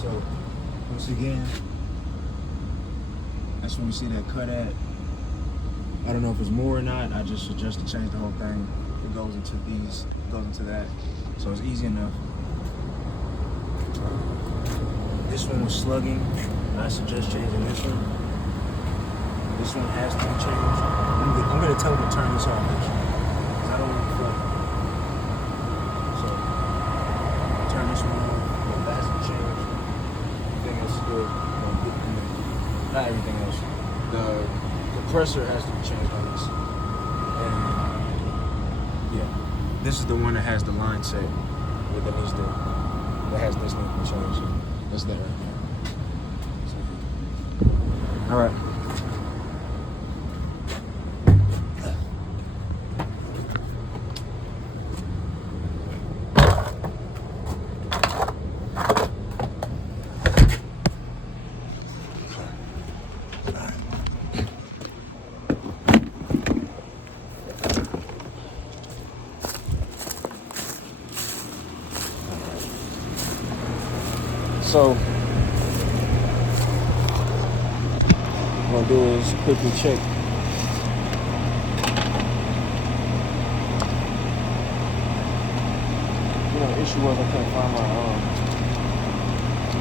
So once again, that's when we see that cut at. I don't know if it's more or not. I just suggest to change the whole thing. It goes into these, it goes into that. So it's easy enough. This one was slugging. I suggest changing this one. This one has to be changed. I'm gonna tell him to turn this off actually, because I don't want to flood. So turn this one on. That has to be changed. Everything else is good. Not everything else. The compressor has to be changed on this. And yeah, this is the one that has the line set with the needs to, that has this need to be changed. That's that right there. All right. So what I'm gonna do is quickly check. You know, the issue was I couldn't find my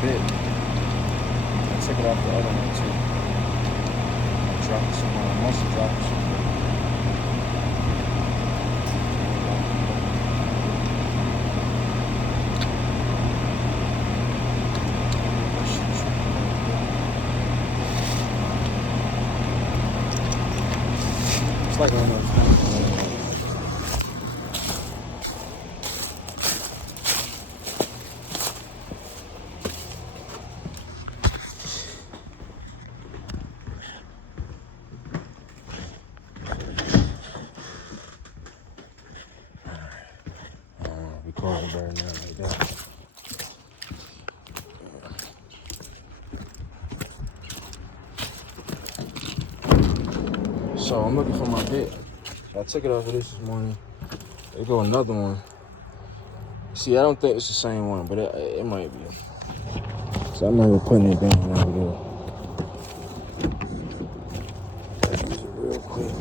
bit. I took it off the other one too. I dropped it somewhere. I must have dropped it somewhere. It's like one of those things. Recording better now like that. So I'm looking for my bit. I took it off of this morning. There go another one. See, I don't think it's the same one, but it might be. So I'm not even putting it down over there. Use it real quick.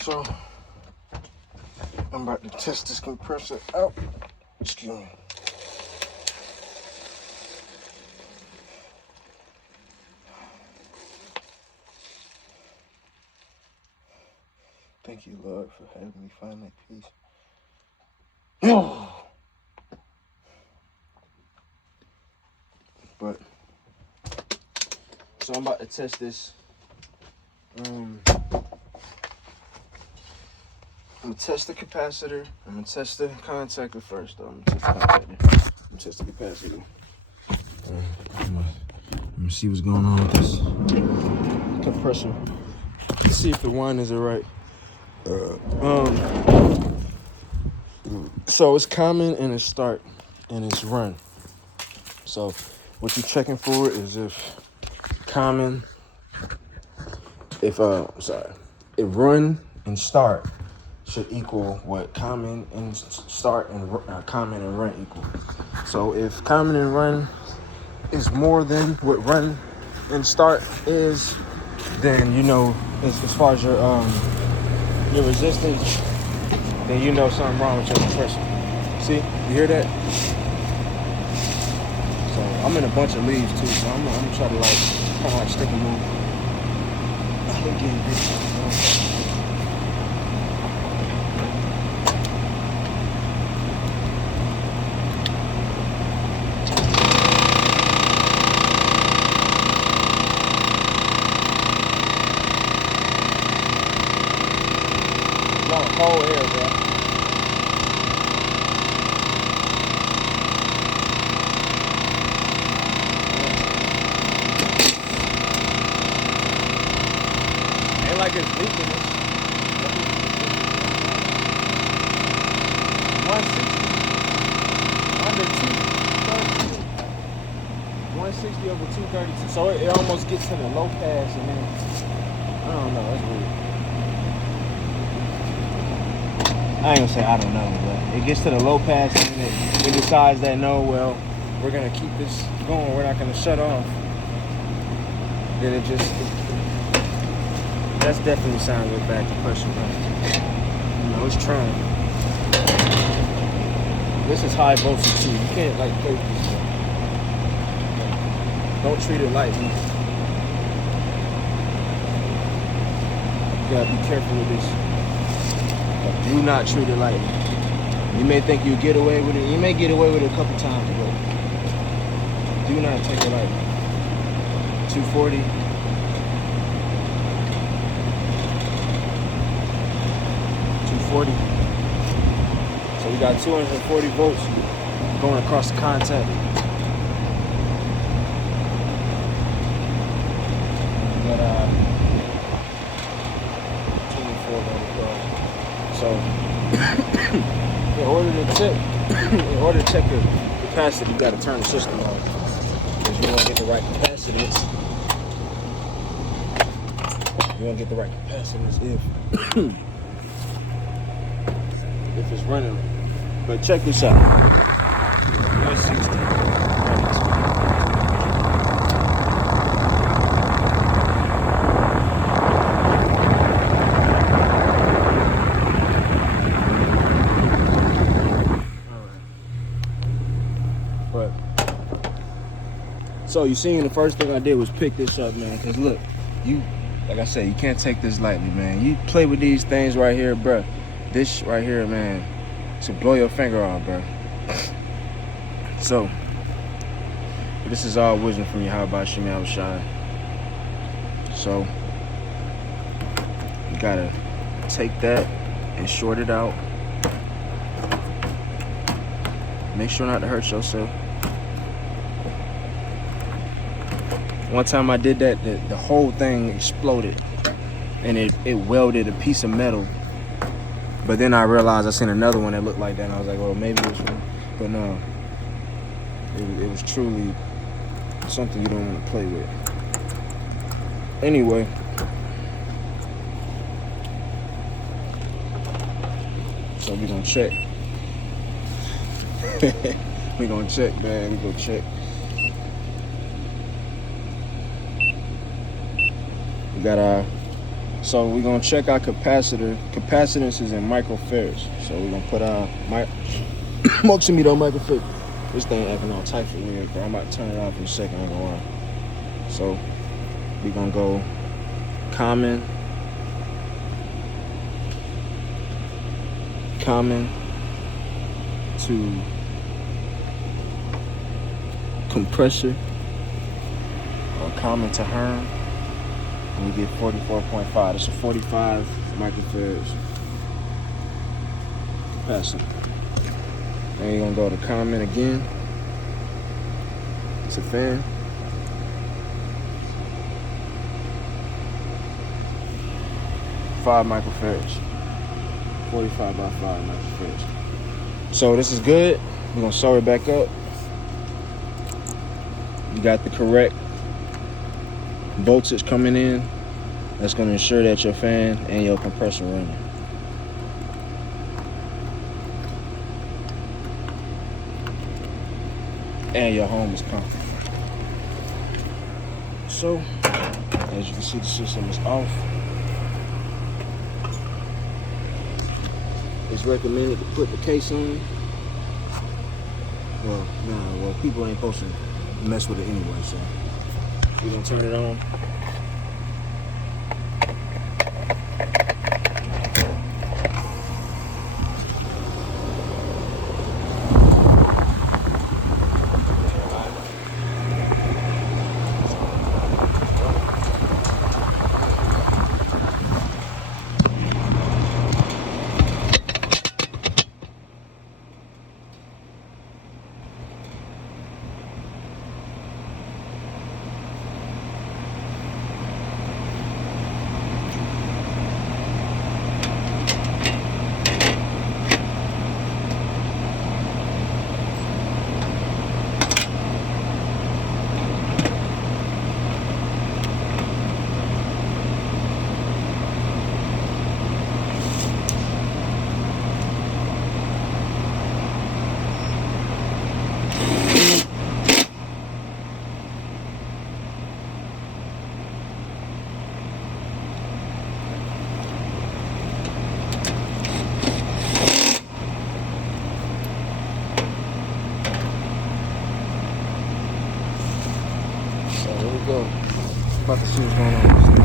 So I'm about to test this compressor out. Excuse me. Thank you, Lord, for having me find that piece. But so I'm about to test this. I'm gonna test the capacitor. I'm gonna test the contactor first, though. I'm gonna test the contactor. I'm gonna test the capacitor. I'm gonna see what's going on with this compressor. Let's see if the one is right. So it's common and it's start and it's run. So what you're checking for is if common, if run and start should equal what common and start and common and run equal. So if common and run is more than what run and start is, then you know as far as your resistance, then you know something wrong with your compressor. See, you hear that? So I'm in a bunch of leaves too, so I'm gonna try to like kind of like stick and move. Cold air, bro. under 232. 160 over 232. So it almost gets to the low pass, and then I don't know. That's weird. I ain't gonna say I don't know, but it gets to the low pass, and then it decides that no, well, we're gonna keep this going. We're not gonna shut off. Then it just, that's definitely signs of bad depression, right? You know, it's trying. This is high voltage too. You can't like play with this stuff. Don't treat it lightly. You gotta be careful with this. Do not treat it lightly. You may think you get away with it. You may get away with it a couple times, but do not take it lightly. 240. So we got 240 volts going across the contact. We got 24 going across. So in order to check the capacity, you got to turn the system on because you want to get the right capacitance. You want to get the right capacitance if it's running. But check this out. 160. But so you seen the first thing I did was pick this up, man. Cause look, like I said, you can't take this lightly, man. You play with these things right here, bruh. This right here, man, to blow your finger off, bro. So, this is all wisdom from you. How about you, man? Shine. So, you gotta take that and short it out. Make sure not to hurt yourself. One time I did that, the whole thing exploded, and it welded a piece of metal. But then I realized I seen another one that looked like that, and I was like, well, maybe it was one. But no, it was truly something you don't want to play with. Anyway, so we're going to check. We're going to check, man. We're going to check. We got our... So we're gonna check our capacitor. Capacitance is in microfarads. So we're gonna put our multimeter on microfarad. This thing acting all tight for weird, bro. I'm about to turn it off in a second. I'm gonna lie. So we're gonna go common to compressor, or common to Herm. And we get 44.5. It's a 45 microfarads capacitor. Then you're gonna go to common again. It's a fan. 5 microfarads. 45 by 5 microfarads. So this is good. We're gonna sew it back up. You got the correct voltage coming in. That's going to ensure that your fan and your compressor running. And your home is pumping. So, as you can see, the system is off. It's recommended to put the case on. Well, people ain't supposed to mess with it anyway, so we're gonna turn it on. go. About to see what's going on with this thing.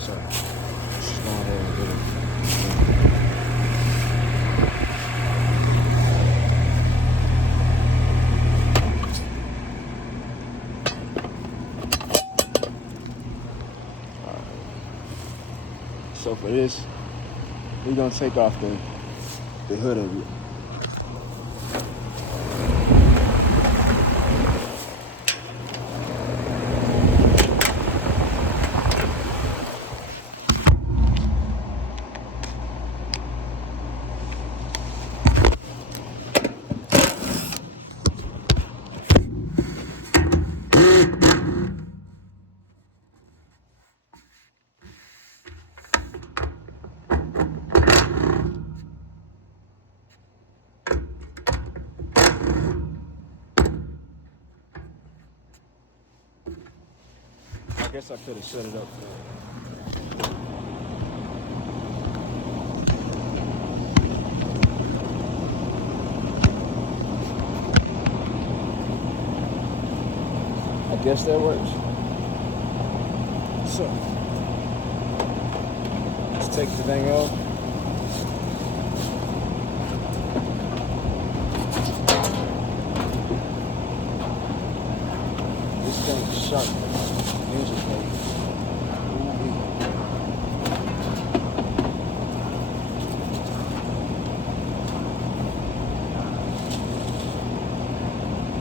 Sorry. Let's just go ahead and get it. So for this, we're gonna take off the hood of it. I guess I could have set it up for I guess that works. So, let's take the thing off. This thing is sharp. Engine plate.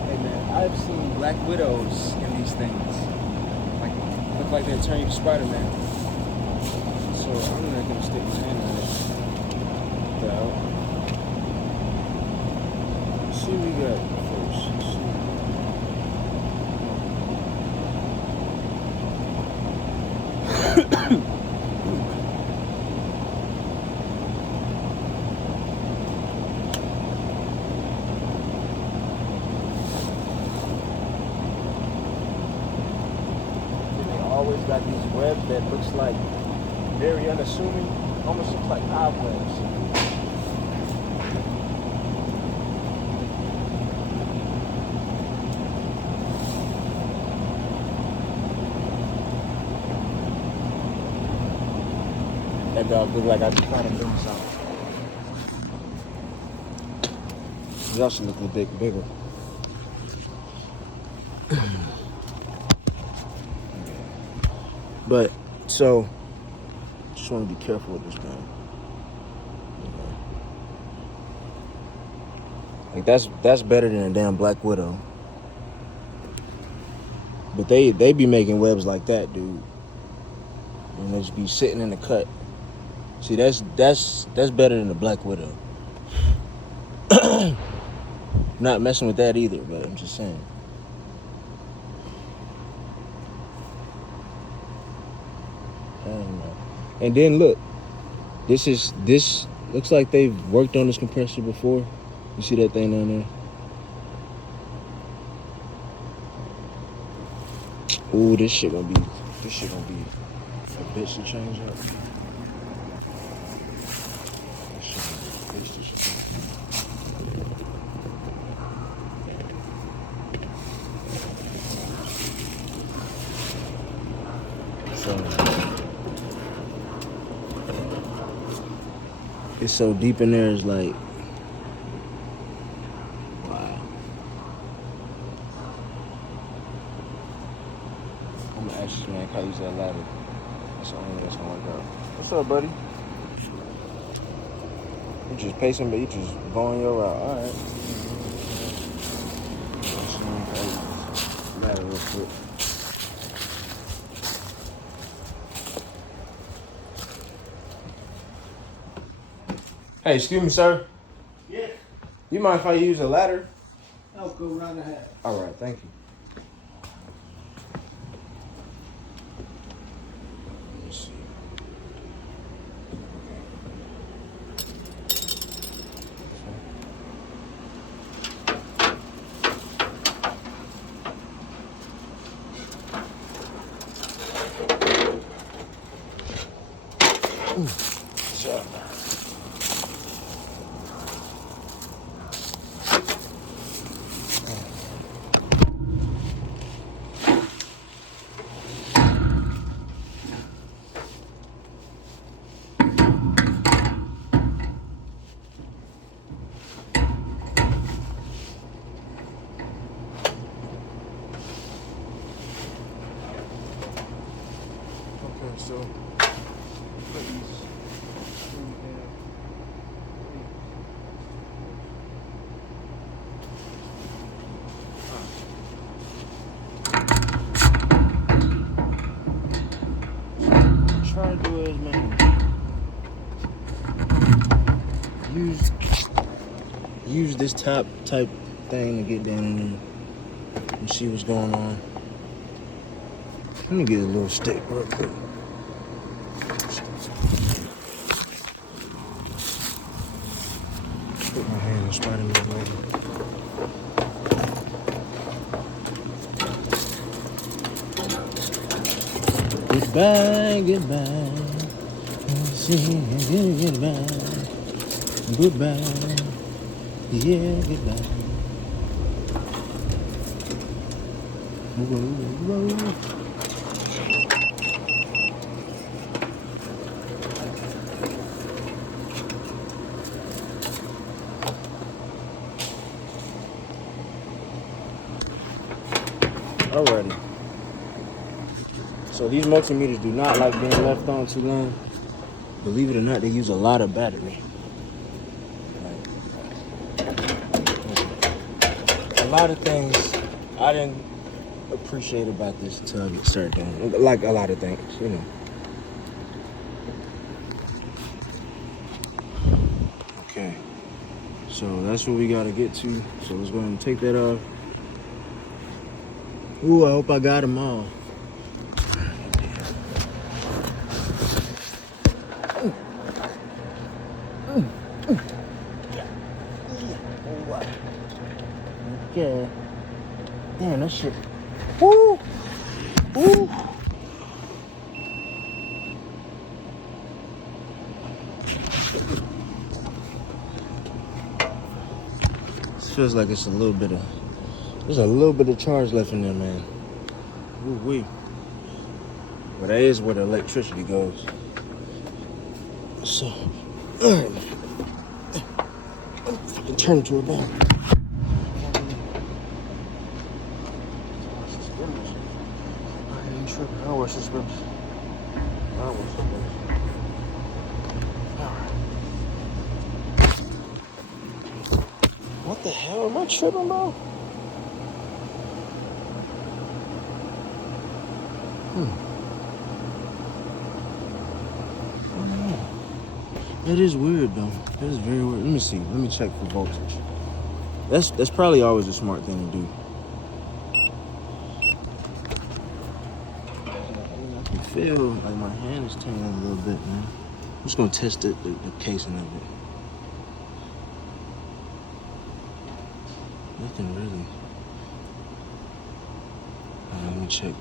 Hey man, I've seen Black Widows in these things. Like, look like they'll turn you to Spider-Man. So I'm not gonna stick my hand on it. Though. Let's see what we got first. Let's see. They always got these webs that looks like very unassuming, almost looks like cobwebs. That dog look like I just trying to do something. He also look a bit bigger. But so, just want to be careful with this thing. Like that's better than a damn Black Widow. But they be making webs like that, dude. And they just be sitting in the cut. See, that's better than the Black Widow. Not messing with that either, but I'm just saying. I don't know. And then look, this looks like they've worked on this compressor before. You see that thing down there? Ooh, this shit gonna be a bitch to change up. This shit gonna be a bitch to change up. So it's so deep in there, it's like, wow. I'm gonna ask this man, can I use that ladder? That's the only way that's gonna work out. What's up, buddy? You just pacing, but you just going your route. All right. Ladder real quick. Hey, excuse me, sir. Yeah. You mind if I use a ladder? I'll go right ahead. All right, thank you. Let me see. So, Alright, so try to do it, man. Use this top type thing to get down in there and see what's going on. Let me get a little stick real quick. Put my hand on Spider-Man logo. Goodbye, goodbye. Goodbye. Goodbye. Yeah, goodbye. Whoa. Alrighty. So these multimeters do not like being left on too long. Believe it or not, they use a lot of battery. A lot of things I didn't appreciate about this until I get started doing it. Like a lot of things, you know. Okay. So that's what we gotta get to. So let's go ahead and take that off. Ooh, I hope I got them all. Okay. Damn, that shit. Woo! Woo! This feels like it's there's a little bit of charge left in there, man. Ooh wee. But that is where the electricity goes. So, alright. Fucking turn it to a bomb. I'll wash this scrimmage. Alright. What the hell? Am I tripping, bro? That is weird, though. That is very weird. Let me see. Let me check for voltage. That's probably always a smart thing to do. I can feel like my hand is tingling a little bit, man. I'm just gonna test the casing of it. Nothing really. Let me check it.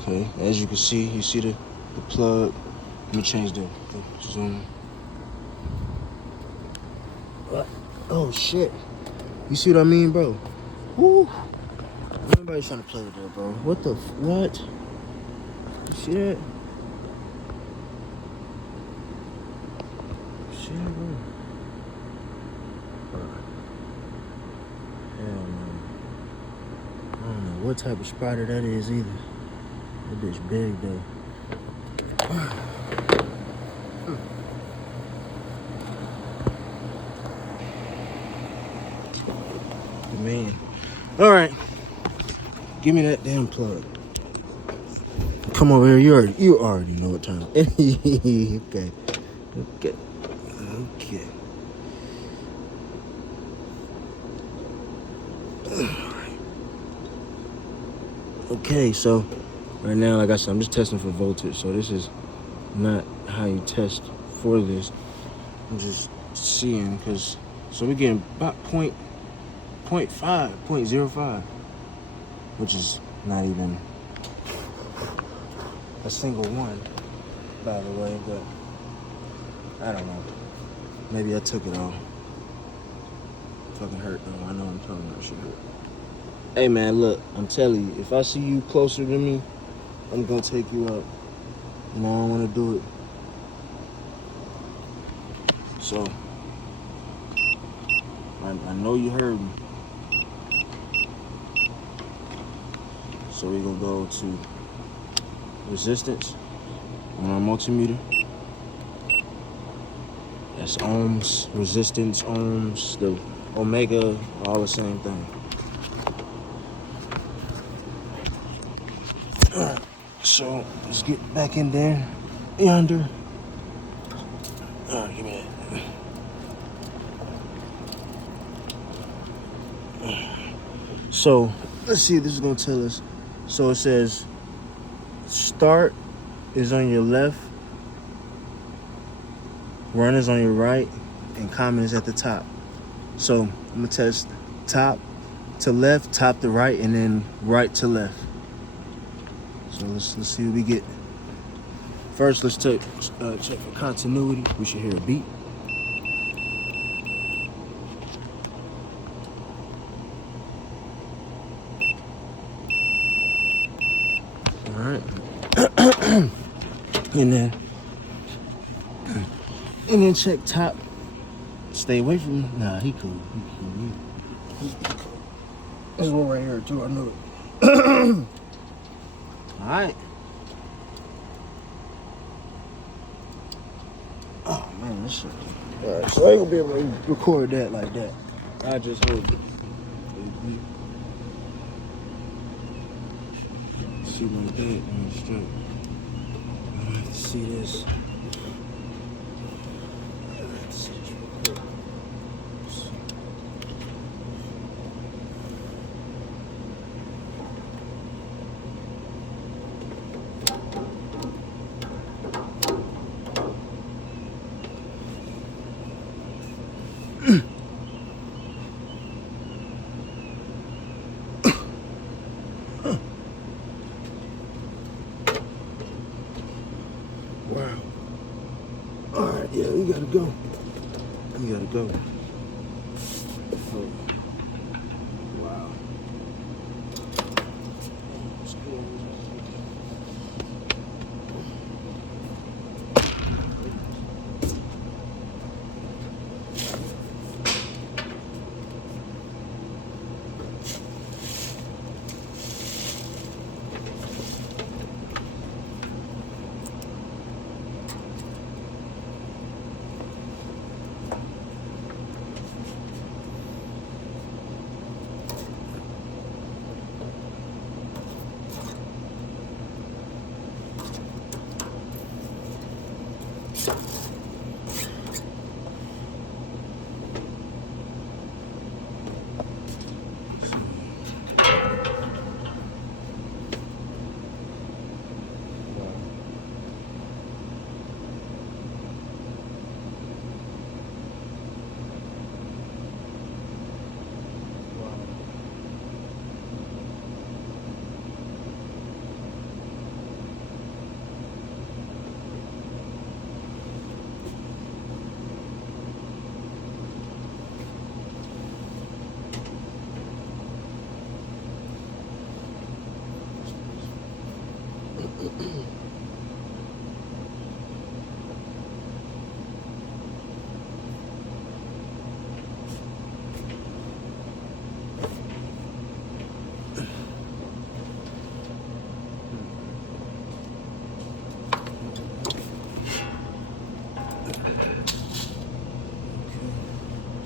Okay, as you can see, you see the plug. Let me change the zoom. What? Oh shit. You see what I mean, bro? Woo! Everybody's trying to play with that, bro. What the what? You see that? See that, bro? Hell no. I don't know what type of spider that is either. That bitch big though. Man. All right. Give me that damn plug. Come over here. You already know what time. Okay. Okay, so right now, like I said, I'm just testing for voltage. So this is not how you test for this. I'm just seeing because so we're getting about 0.05, which is not even a single one, by the way, but I don't know. Maybe I took it all. Fucking hurt though. I know I'm telling you that shit hurt. Hey man, look, I'm telling you, if I see you closer to me, I'm gonna take you out. You know, I don't wanna do it. So, I know you heard me. So we're gonna go to resistance on our multimeter. That's ohms, resistance, ohms, the omega, all the same thing. Alright, so let's get back in there, yonder. Alright, give me that. So let's see if this is gonna tell us. So it says start is on your left, run is on your right, and common is at the top. So I'm gonna test top to left, top to right, and then right to left. So let's see what we get. First, let's check for continuity. We should hear a beat. All right, and then check top. Stay away from him. Nah, he cool. He cool. There's one right here too. I know it. All right. Oh man, this shit. All right, so I ain't gonna be able to record that like that. I just hold it. See like that, man, straight. I don't have to see this. I don't have to see this real quick. Wow. All right, yeah, we gotta go. We gotta go. Oh. Wow.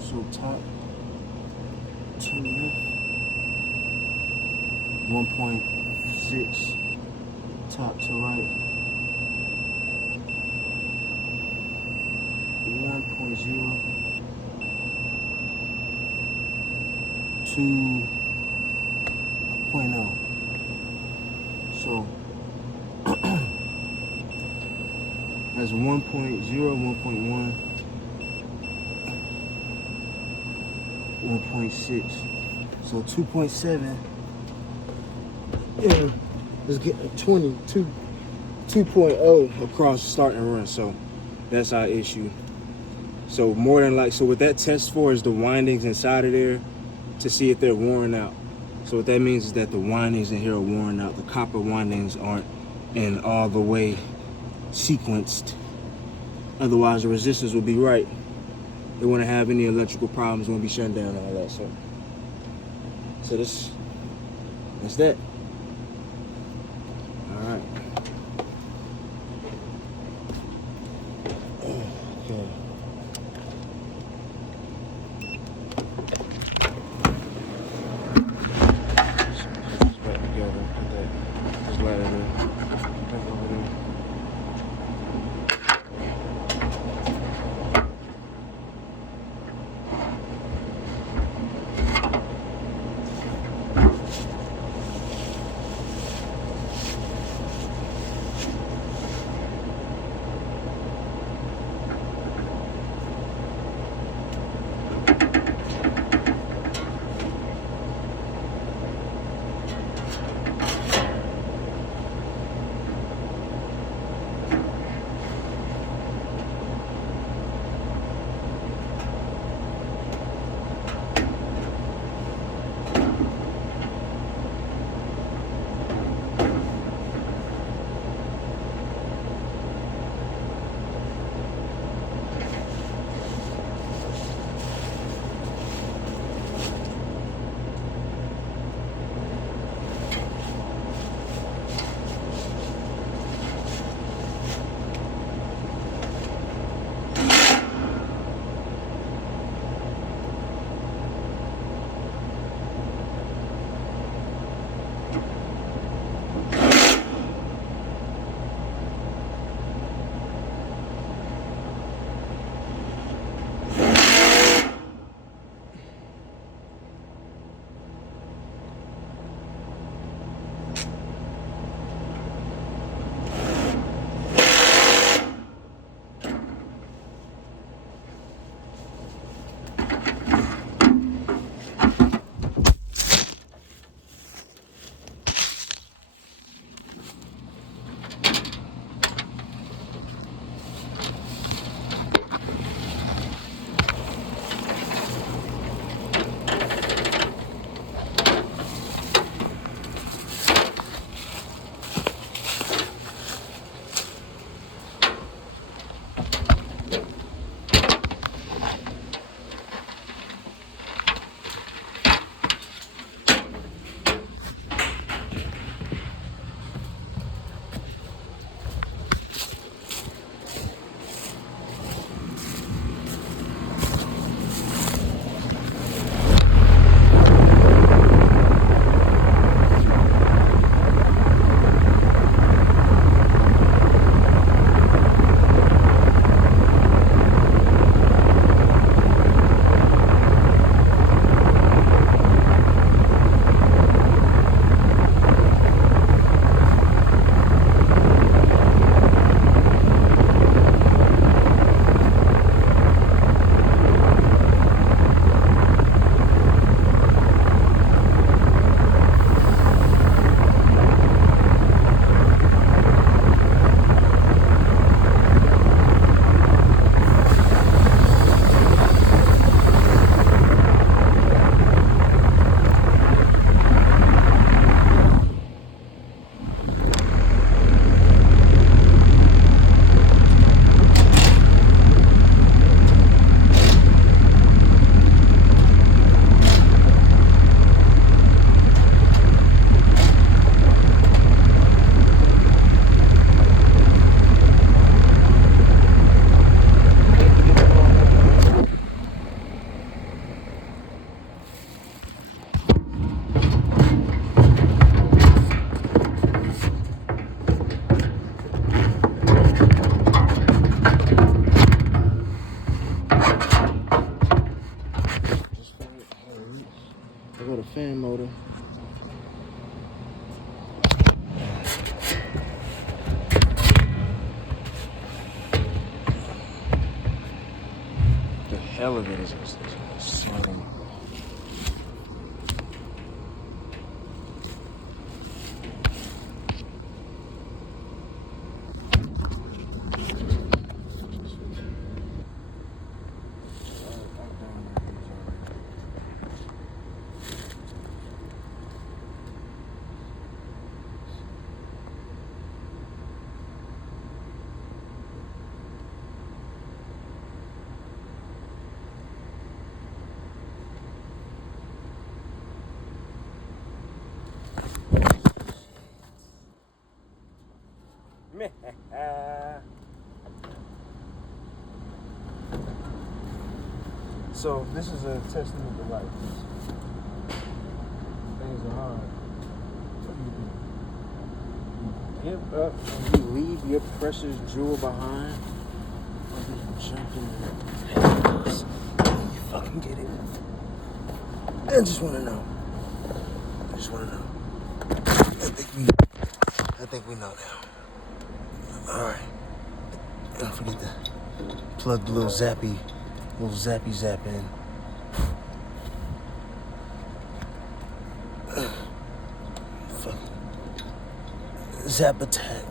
So top to left, 1.6. Top to right, 1.0. 2.0. So that's 1.0, 1.1, 1.6. So 2.7. Yeah, let's get 2.0 across start and run. So that's our issue. So more than like, so what that tests for is the windings inside of there to see if they're worn out. So what that means is that the windings in here are worn out. The copper windings aren't in all the way sequenced. Otherwise the resistance will be right. They wouldn't have any electrical problems, won't be shut down and all that. So that's that. All right. whatever. Put that, just let it back over there. I go to fan motor. The hell of it is sweating. So this is a testament to life. Things are hard. Give up and you leave your precious jewel behind. Or do you jump in the you fucking get it? I just want to know. I just want to know. I think we know now. All right. Don't forget to plug the little zappy zap in. Fuck. Zap attack.